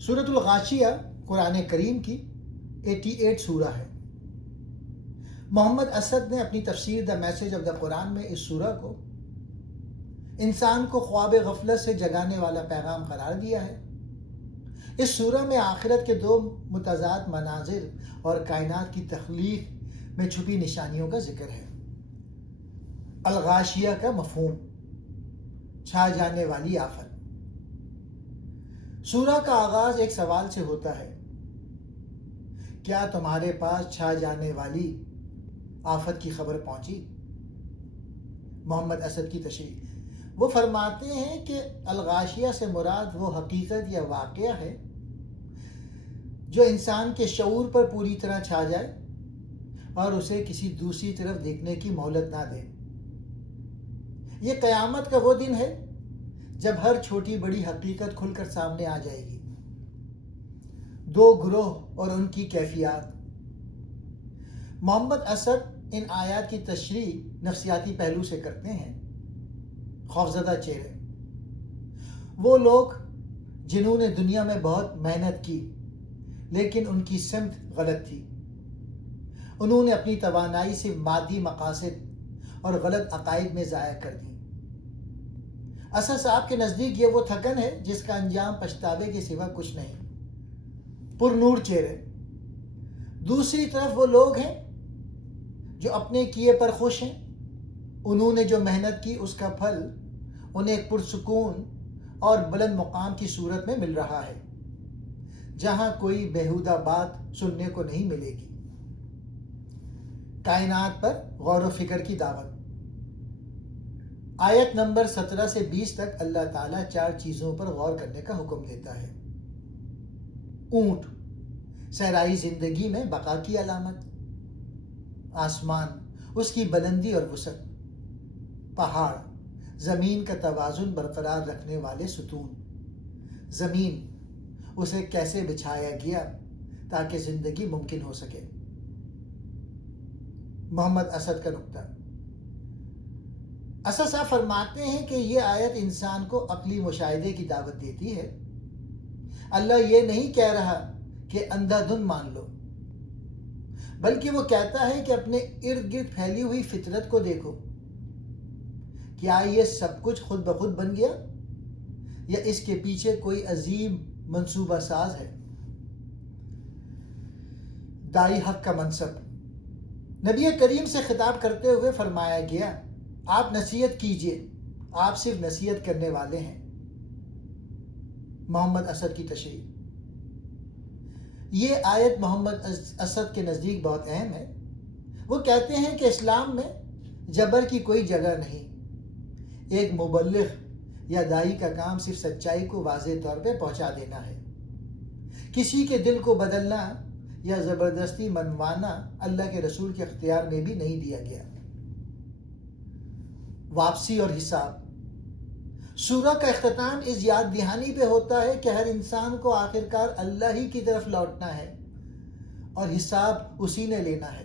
سورۃ الغاشیہ قرآن کریم کی 88 سورہ ہے۔ محمد اسد نے اپنی تفسیر دا میسج آف دا قرآن میں اس سورہ کو انسان کو خواب غفلت سے جگانے والا پیغام قرار دیا ہے۔ اس سورہ میں آخرت کے دو متضاد مناظر اور کائنات کی تخلیق میں چھپی نشانیوں کا ذکر ہے۔ الغاشیہ کا مفہوم، چھا جانے والی آفت۔ سورہ کا آغاز ایک سوال سے ہوتا ہے، کیا تمہارے پاس چھا جانے والی آفت کی خبر پہنچی؟ محمد اسد کی تشریح، وہ فرماتے ہیں کہ الغاشیہ سے مراد وہ حقیقت یا واقعہ ہے جو انسان کے شعور پر پوری طرح چھا جائے اور اسے کسی دوسری طرف دیکھنے کی مہلت نہ دے۔ یہ قیامت کا وہ دن ہے جب ہر چھوٹی بڑی حقیقت کھل کر سامنے آ جائے گی۔ دو گروہ اور ان کی کیفیات۔ محمد اسد ان آیات کی تشریح نفسیاتی پہلو سے کرتے ہیں۔ خوفزدہ چہرے، وہ لوگ جنہوں نے دنیا میں بہت محنت کی لیکن ان کی سمت غلط تھی۔ انہوں نے اپنی توانائی سے مادی مقاصد اور غلط عقائد میں ضائع کر دی۔ اسد صاحب کے نزدیک یہ وہ تھکن ہے جس کا انجام پچھتاوے کے سوا کچھ نہیں۔ پر نور چہرے، دوسری طرف وہ لوگ ہیں جو اپنے کیے پر خوش ہیں۔ انہوں نے جو محنت کی اس کا پھل انہیں ایک پرسکون اور بلند مقام کی صورت میں مل رہا ہے جہاں کوئی بیہودہ بات سننے کو نہیں ملے گی۔ کائنات پر غور و فکر کی دعوت۔ آیت نمبر 17 سے 20 تک اللہ تعالیٰ 4 چیزوں پر غور کرنے کا حکم دیتا ہے۔ اونٹ، صحرائی زندگی میں بقا کی علامت۔ آسمان، اس کی بلندی اور وسعت۔ پہاڑ، زمین کا توازن برقرار رکھنے والے ستون۔ زمین، اسے کیسے بچھایا گیا تاکہ زندگی ممکن ہو سکے۔ محمد اسد کا نقطہ۔ اسد صاحب فرماتے ہیں کہ یہ آیت انسان کو عقلی مشاہدے کی دعوت دیتی ہے۔ اللہ یہ نہیں کہہ رہا کہ اندھا دھند مان لو، بلکہ وہ کہتا ہے کہ اپنے ارد گرد پھیلی ہوئی فطرت کو دیکھو۔ کیا یہ سب کچھ خود بخود بن گیا یا اس کے پیچھے کوئی عظیم منصوبہ ساز ہے؟ داعی حق کا منصب۔ نبی کریم سے خطاب کرتے ہوئے فرمایا گیا، آپ نصیحت کیجئے، آپ صرف نصیحت کرنے والے ہیں۔ محمد اسد کی تشریح۔ یہ آیت محمد اسد کے نزدیک بہت اہم ہے۔ وہ کہتے ہیں کہ اسلام میں جبر کی کوئی جگہ نہیں۔ ایک مبلغ یا داعی کا کام صرف سچائی کو واضح طور پہ پہنچا دینا ہے۔ کسی کے دل کو بدلنا یا زبردستی منوانا اللہ کے رسول کے اختیار میں بھی نہیں دیا گیا۔ واپسی اور حساب۔ سورہ کا اختتام اس یاد دہانی پہ ہوتا ہے کہ ہر انسان کو آخرکار اللہ ہی کی طرف لوٹنا ہے اور حساب اسی نے لینا ہے۔